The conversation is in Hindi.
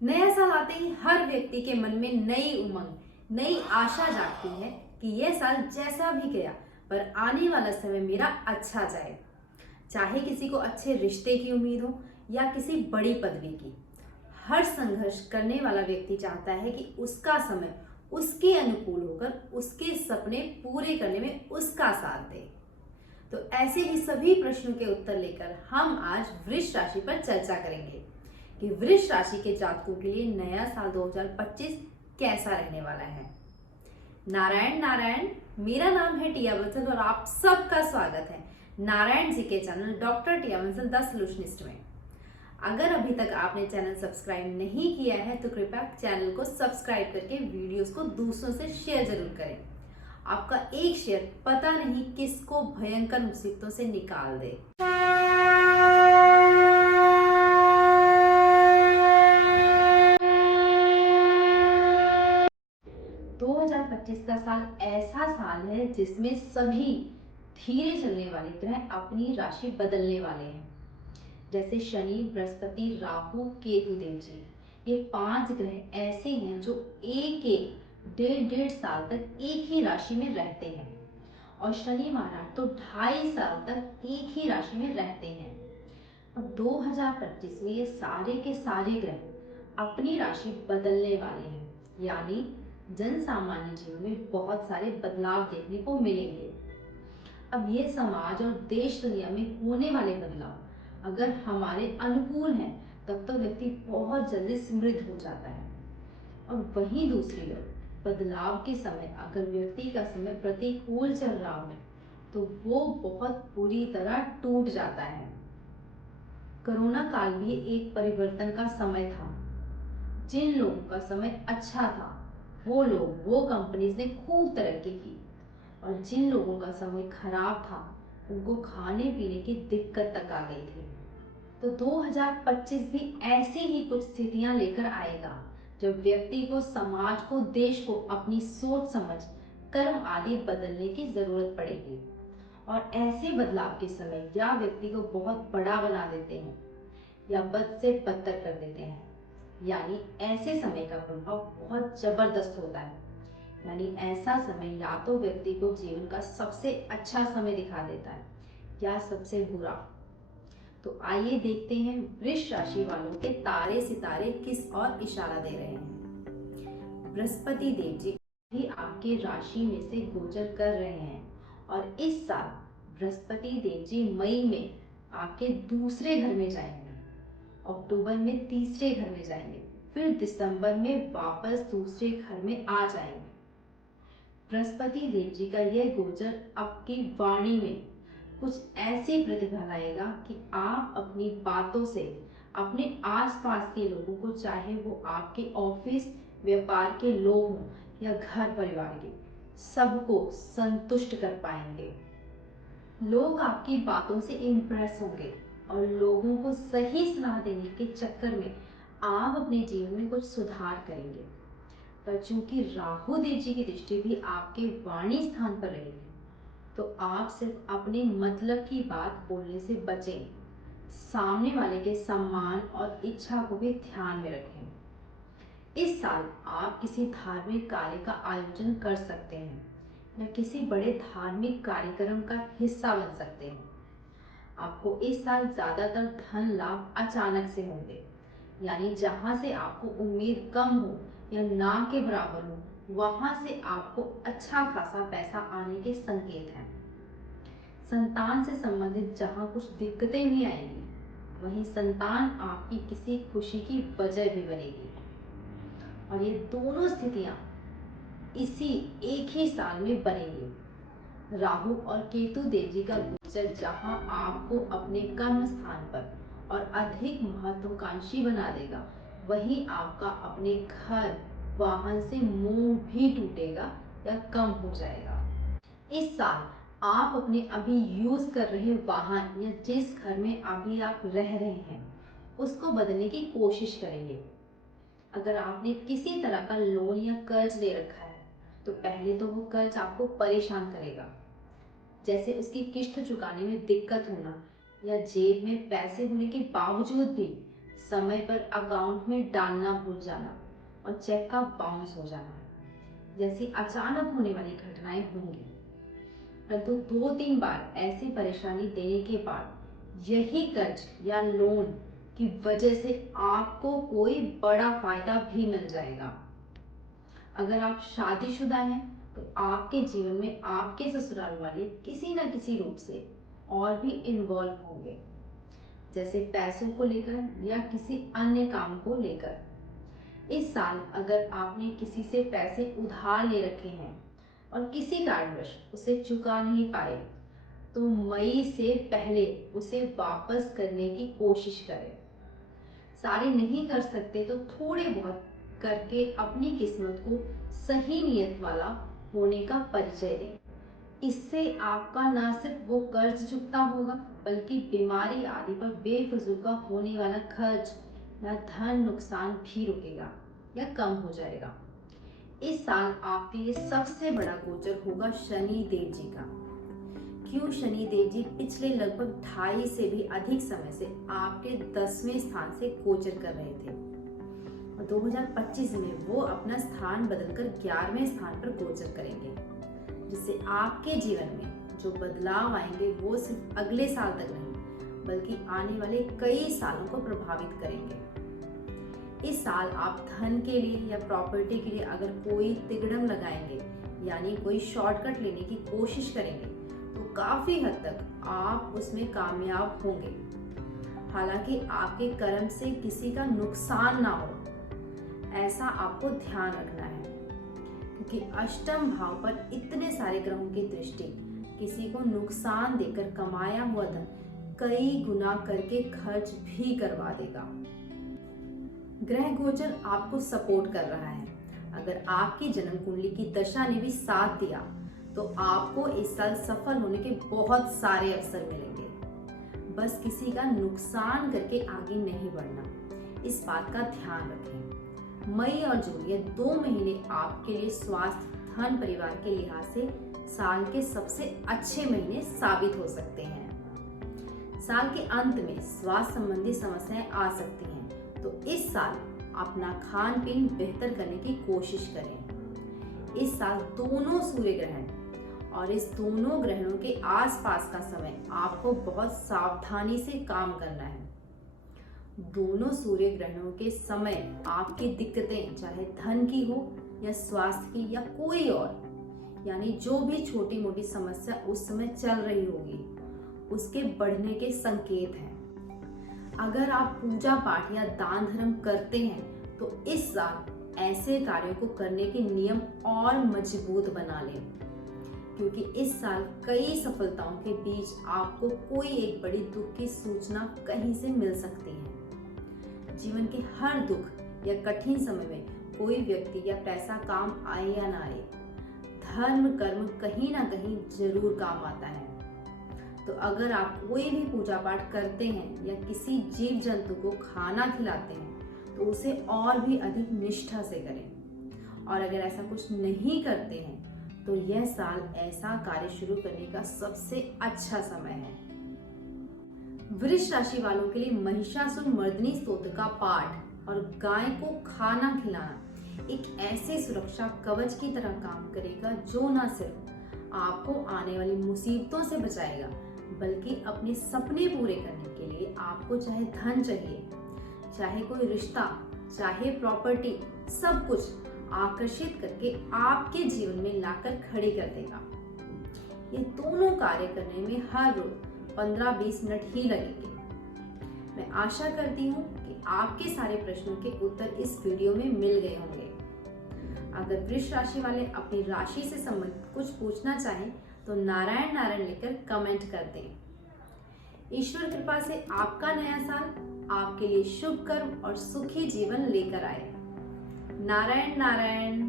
नया साल आते ही हर व्यक्ति के मन में नई उमंग, नई आशा जागती है कि यह साल जैसा भी गया पर आने वाला समय मेरा अच्छा जाए। चाहे किसी को अच्छे रिश्ते की उम्मीद हो या किसी बड़ी पदवी की, हर संघर्ष करने वाला व्यक्ति चाहता है कि उसका समय उसके अनुकूल होकर उसके सपने पूरे करने में उसका साथ दे। तो ऐसे ही सभी प्रश्नों के उत्तर लेकर हम आज वृष राशि पर चर्चा करेंगे कि वृष राशि के जातकों के लिए नया साल 2025 कैसा रहने वाला है। नारायण नारायण, मेरा नाम है टिया बंसल और आप सबका स्वागत है नारायण जी के channel doctor Tiya Bansal the solutionist में। अगर अभी तक आपने चैनल सब्सक्राइब नहीं किया है तो कृपया चैनल को सब्सक्राइब करके वीडियोस को दूसरों से शेयर जरूर करें। आपका एक शेयर पता नहीं किसको भयंकर मुसीबतों से निकाल दे। 2025 का साल ऐसा साल है जिसमें सभी धीरे चलने वाले ग्रह अपनी राशि बदलने वाले हैं। जैसे शनि, बृहस्पति, राहु, केतु देव जी, ये 5 ग्रह ऐसे हैं जो एक एक डेढ़ डेढ़ साल तक एक ही राशि में रहते हैं और शनि महाराज तो 2.5 साल तक एक ही राशि में रहते हैं। अब 2025 में ये सारे के सारे ग्रह अपनी राशि बदलने वाले हैं, यानी जन सामान्य जीवन में बहुत सारे बदलाव देखने को मिलेंगे। अब ये समाज और देश दुनिया में होने वाले बदलाव अगर हमारे अनुकूल हैं तब तो व्यक्ति बहुत जल्दी समृद्ध हो जाता है, और वहीं दूसरी ओर बदलाव के समय अगर व्यक्ति का समय प्रतिकूल चल रहा हो तो वो बहुत बुरी तरह टूट जाता है। कोरोना काल भी एक परिवर्तन का समय था। जिन लोगों का समय अच्छा था वो कंपनीज ने खूब तरक्की की, और जिन लोगों का समय खराब था उनको खाने पीने की दिक्कत तक आ गई थी। तो 2025 भी ऐसी ही कुछ स्थितियां लेकर आएगा जब व्यक्ति को, समाज को, देश को अपनी सोच समझ, कर्म आदि बदलने की जरूरत पड़ेगी। और ऐसे बदलाव के समय या व्यक्ति को बहुत बड़ा बना देते हैं या बद से बदतर कर देते हैं, यानी ऐसे समय का प्रभाव बहुत जबरदस्त होता है। यानी ऐसा समय या तो व्यक्ति को जीवन का सबसे अच्छा समय दिखा देता है या सबसे बुरा। तो आइए देखते हैं वृष राशि वालों के तारे सितारे किस ओर इशारा दे रहे हैं। बृहस्पति देव जी भी आपके राशि में से गोचर कर रहे हैं, और इस साल बृहस्पति देव जी मई में आपके दूसरे घर में जाएंगे, अक्टूबर में तीसरे घर में जाएंगे, फिर दिसंबर में वापस दूसरे घर में आ जाएंगे। बृहस्पति देव जी का यह गोचर आपकी वाणी में कुछ ऐसी प्रतिभा लाएगा कि आप अपनी बातों से अपने आसपास के लोगों को, चाहे वो आपके ऑफिस व्यापार के लोग हों या घर परिवार के, सबको संतुष्ट कर पाएंगे। लोग आपकी बातों से इम्प्रेस होंगे और लोगों को सही सलाह देने के चक्कर में आप अपने जीवन में कुछ सुधार करेंगे। पर चूंकि राहु देव जी की दृष्टि भी आपके वाणी स्थान पर रहेगी तो आप सिर्फ अपने मतलब की बात बोलने से बचें। सामने वाले के सम्मान और इच्छा को भी ध्यान में रखें। इस साल आप किसी धार्मिक कार्य का आयोजन कर सकते हैं या किसी बड़े धार्मिक कार्यक्रम का हिस्सा बन सकते हैं। आपको इस साल ज्यादातर धन लाभ अचानक से होंगे, यानी जहां से आपको उम्मीद कम हो या ना के बराबर हो, वहां से आपको अच्छा खासा पैसा आने के संकेत हैं। संतान से संबंधित जहां कुछ दिक्कतें भी आएंगी, वहीं संतान आपकी किसी खुशी की वजह भी बनेगी। और ये दोनों स्थितियां इसी एक ही साल में बनेंगी। राहु और केतु देव जी का गोचर जहां आपको अपने कर्म स्थान पर और अधिक महत्वाकांक्षी बना देगा, वहीं आपका अपने घर वाहन से मोह भी टूटेगा या कम हो जाएगा। इस साल आप अपने अभी यूज कर रहे वाहन या जिस घर में अभी आप रह रहे हैं उसको बदलने की कोशिश करेंगे। अगर आपने किसी तरह का लोन या कर्ज ले रखा है तो पहले तो वो कर्ज आपको परेशान करेगा, जैसे उसकी किस्त चुकाने में दिक्कत होना या जेब में पैसे होने के बावजूद भी समय पर अकाउंट में डालना भूल जाना और चेक का बाउंस हो जाना जैसी अचानक होने वाली घटनाएं होंगी। परंतु 2-3 बार ऐसी परेशानी देने के बाद यही कर्ज या लोन की वजह से आपको कोई बड़ा फायदा भी मिल जाएगा। अगर आप शादीशुदा हैं तो आपके जीवन में आपके ससुराल वाले किसी न किसी रूप से और भी इन्वॉल्व होंगे, जैसे पैसों को लेकर या किसी अन्य काम को लेकर। इस साल अगर आपने किसी से पैसे उधार ले रखे हैं और किसी कारणवश उसे चुका नहीं पाए तो मई से पहले उसे वापस करने की कोशिश करें। सारे नहीं कर सकते तो थोड़े बहुत करके अपनी किस्मत को सही नियत वाला होने का परिचय दें। इससे आपका ना सिर्फ वो कर्ज चुकता होगा बल्कि बीमारी आदि पर बेफिजूल का होने वाला खर्च या धन नुकसान भी रुकेगा या कम हो जाएगा। इस साल आपके लिए सबसे बड़ा गोचर होगा शनि देव जी का। क्यों शनि देव जी पिछले लगभग 2.5 से भी अधिक समय से आपके 10वें स्थान से गोचर कर रहे थे और 2025 में वो अपना स्थान बदलकर 11वें स्थान पर गोचर करेंगे, जिससे आपके जीवन में जो बदलाव आएंगे वो सिर्फ अगले साल तक नहीं बल्कि आने वाले कई सालों को प्रभावित करेंगे। इस साल आप धन के लिए या प्रॉपर्टी के लिए अगर कोई तिगड़म लगाएंगे यानी कोई शॉर्टकट लेने की कोशिश करेंगे तो काफी हद तक आप उसमें कामयाब होंगे। हालांकि आपके कर्म से किसी का नुकसान ना हो, ऐसा आपको ध्यान रखना है, क्योंकि अष्टम भाव पर इतने सारे ग्रहों की दृष्टि किसी को नुकसान देकर कमाया हुआ धन कई गुना करके खर्च भी करवा देगा। ग्रह गोचर आपको सपोर्ट कर रहा है। अगर आपकी जन्म कुंडली की दशा ने भी साथ दिया तो आपको इस साल सफल होने के बहुत सारे अवसर मिलेंगे। बस किसी का नुकसान करके आगे नहीं बढ़ना, इस बात का ध्यान रखें। मई और जून ये 2 महीने आपके लिए स्वास्थ्य, धन, परिवार के लिहाज से साल के सबसे अच्छे महीने साबित हो सकते हैं। साल के अंत में स्वास्थ्य संबंधी समस्याएं आ सकती हैं, तो इस साल अपना खान पीन बेहतर करने की कोशिश करें। इस साल दोनों सूर्य ग्रहण और इस दोनों ग्रहणों के आसपास का समय आपको बहुत सावधानी से काम करना है। दोनों सूर्य ग्रहणों के समय आपकी दिक्कतें चाहे धन की हो या स्वास्थ्य की या कोई और, यानी जो भी छोटी मोटी समस्या उस समय चल रही होगी उसके बढ़ने के संकेत हैं। अगर आप पूजा पाठ या दान धर्म करते हैं तो इस साल ऐसे कार्यों को करने के नियम और मजबूत बना लें, क्योंकि इस साल कई सफलताओं के बीच आपको कोई एक बड़ी दुख की सूचना कहीं से मिल सकती है। जीवन के हर दुख या कठिन समय में कोई व्यक्ति या पैसा काम आए या ना आए, धर्म कर्म कहीं ना कहीं जरूर काम आता है। तो अगर आप कोई भी पूजा पाठ करते हैं या किसी जीव जंतु को खाना खिलाते हैं तो उसे और भी अधिक निष्ठा से करें। और अगर ऐसा कुछ नहीं करते हैं तो यह साल ऐसा कार्य शुरू करने का सबसे अच्छा समय है। वृष राशि वालों के लिए महिषासुर मर्दिनी स्तोत्र का पाठ और गाय को खाना खिलाना एक ऐसे सुरक्षा कवच की तरह काम करेगा जो न सिर्फ आपको आने वाली मुसीबतों से बचाएगा बल्कि अपने सपने पूरे करने के लिए आपको चाहे धन चाहिए, चाहे कोई रिश्ता, चाहे प्रॉपर्टी, सब कुछ आकर्षित करके आपके जीवन में लाकर खड़े कर देगा। ये दोनों कार्य करने में हर रोज 15-20 मिनट ही लगेंगे। मैं आशा करती हूँ कि आपके सारे प्रश्नों के उत्तर इस वीडियो में मिल गए होंगे। अगर वृष राशि वाले अपनी राशि से संबंधित कुछ पूछना चाहें तो नारायण नारायण लिखकर कमेंट कर दें। ईश्वर कृपा से आपका नया साल आपके लिए शुभ कर्म और सुखी जीवन लेकर आए। नारायण नारायण।